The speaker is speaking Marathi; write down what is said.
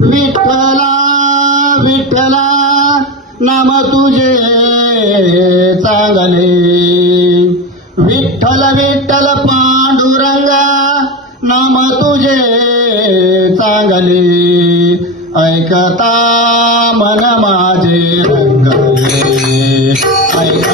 विठ्ठला विठ्ठला नाम तुझे चांगले विठ्ठल विठ्ठल पांडुरंगा नाम तुझे चांगले ऐकता मन माझे रंगले. ऐक